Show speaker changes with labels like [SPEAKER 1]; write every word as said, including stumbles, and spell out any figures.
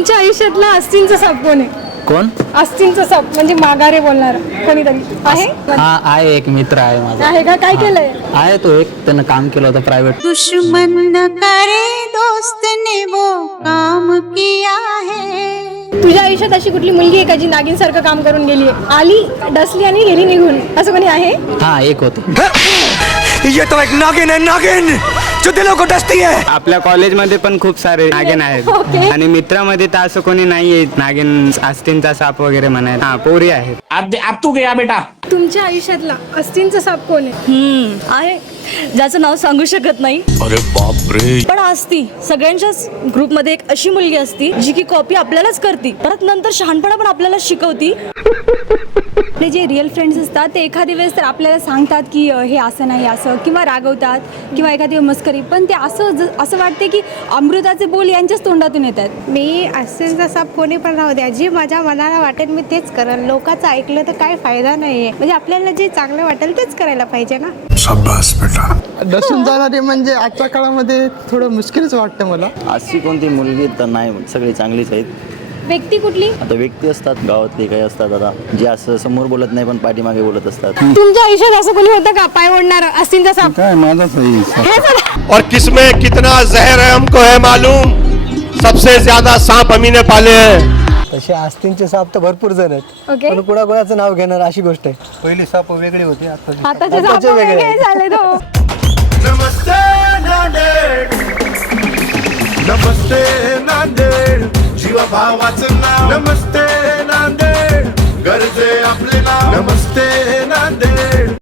[SPEAKER 1] तुमच्या आयुष्यातला अस्तींचा साप कोण आहे?
[SPEAKER 2] कोण?
[SPEAKER 1] अस्तींचा साप म्हणजे माघारे बोलणार कोणीतरी आहे?
[SPEAKER 2] हा आहे, एक मित्र आहे माझा.
[SPEAKER 1] आहे का? काय केलंय?
[SPEAKER 2] आहे तो एक, त्यानं काम केलं होतं प्रायव्हेट.
[SPEAKER 3] दुश्मन न करे दोस्त ने वो काम किया है.
[SPEAKER 1] तुझ्या आयुष्यात अशी कुठली मुलगी आहे का जी नागिन सारखं काम करून गेली आहे? आली, डसली आणि गेली निघून, असं कोणी आहे?
[SPEAKER 2] हा एक होते.
[SPEAKER 4] ये तो एक नागिन है, नागिन जो दिलों को डसती है.
[SPEAKER 5] आपल्या कॉलेजमध्ये पण खूप सारे नागिन आहेत
[SPEAKER 1] ओके.
[SPEAKER 5] आणि मित्रामध्ये तर असं कोणी नाहीये नागिन आस्तींचा साप वगैरे म्हणायला. हा पोरी आहेत.
[SPEAKER 6] अब तू गया बेटा.
[SPEAKER 1] तुमच्या आयुष्यातला अस्तींचा साप कोण आहे?
[SPEAKER 7] हम्म आहे, ज्याचं नाव सांगू शकत नाही.
[SPEAKER 4] अरे बाप रे.
[SPEAKER 7] पण असती सगळ्यांच्याच ग्रुपमध्ये एक अशी मुलगी असती जी की कॉपी आपल्यालाच करती, परत नंतर शहाणपणा पण आपल्याला शिकवती. आपले जे रिअल फ्रेंड्स असतात ते एखादी वेळेस तर आपल्याला सांगतात की अ, हे असं नाही असं, किंवा रागवतात किंवा एखादी मस्करी, पण ते असं ज- असं वाटते की अमृताचे बोल यांच्याच तोंडातून येतात.
[SPEAKER 8] मी अस्तींचा साप कोणी पण राहू द्या, जी माझ्या मनाला वाटेल मी तेच करेन. लोकांचं ऐकलं तर काय फायदा नाहीये. म्हणजे आपल्याला जे चांगलं वाटेल तेच करायला पाहिजे ना.
[SPEAKER 4] शाबास बेटा.
[SPEAKER 9] डसून जाणारे म्हणजे आजच्या काळामध्ये थोडं मुश्किलच वाटतं मला.
[SPEAKER 10] अशी कोणती मुलगी तर नाही, सगळी चांगलीच आहेत.
[SPEAKER 1] व्यक्ती कुठली?
[SPEAKER 10] आता व्यक्ती असतात, गावातले काही असतात आता जे असं समोर बोलत नाही पण पाठीमागे बोलत असतात.
[SPEAKER 1] तुमच्या आयुष्यात असं कोणी होतं का पाय ओढणार अस्तींचा साप?
[SPEAKER 2] काय माझाच
[SPEAKER 1] हे बघा.
[SPEAKER 4] और किसमें कितना जहर है हमको है मालूम. सबसे ज्यादा सांप हमी ने पाले हैं.
[SPEAKER 9] तसे आस्तींचे साप तर भरपूर जण आहेत,
[SPEAKER 1] ओके.
[SPEAKER 9] पण कुणाकुणाचं नाव घेणार अशी गोष्ट आहे. पहिली साप वेगळी होती, आता
[SPEAKER 1] आताचे साप वेगळे झाले तो.
[SPEAKER 4] नमस्ते नांदेड, नमस्ते नांदेड, जीवा भावाचं नाव. नमस्ते नांदेड, गरजे आपले नाव. नमस्ते नांदेड.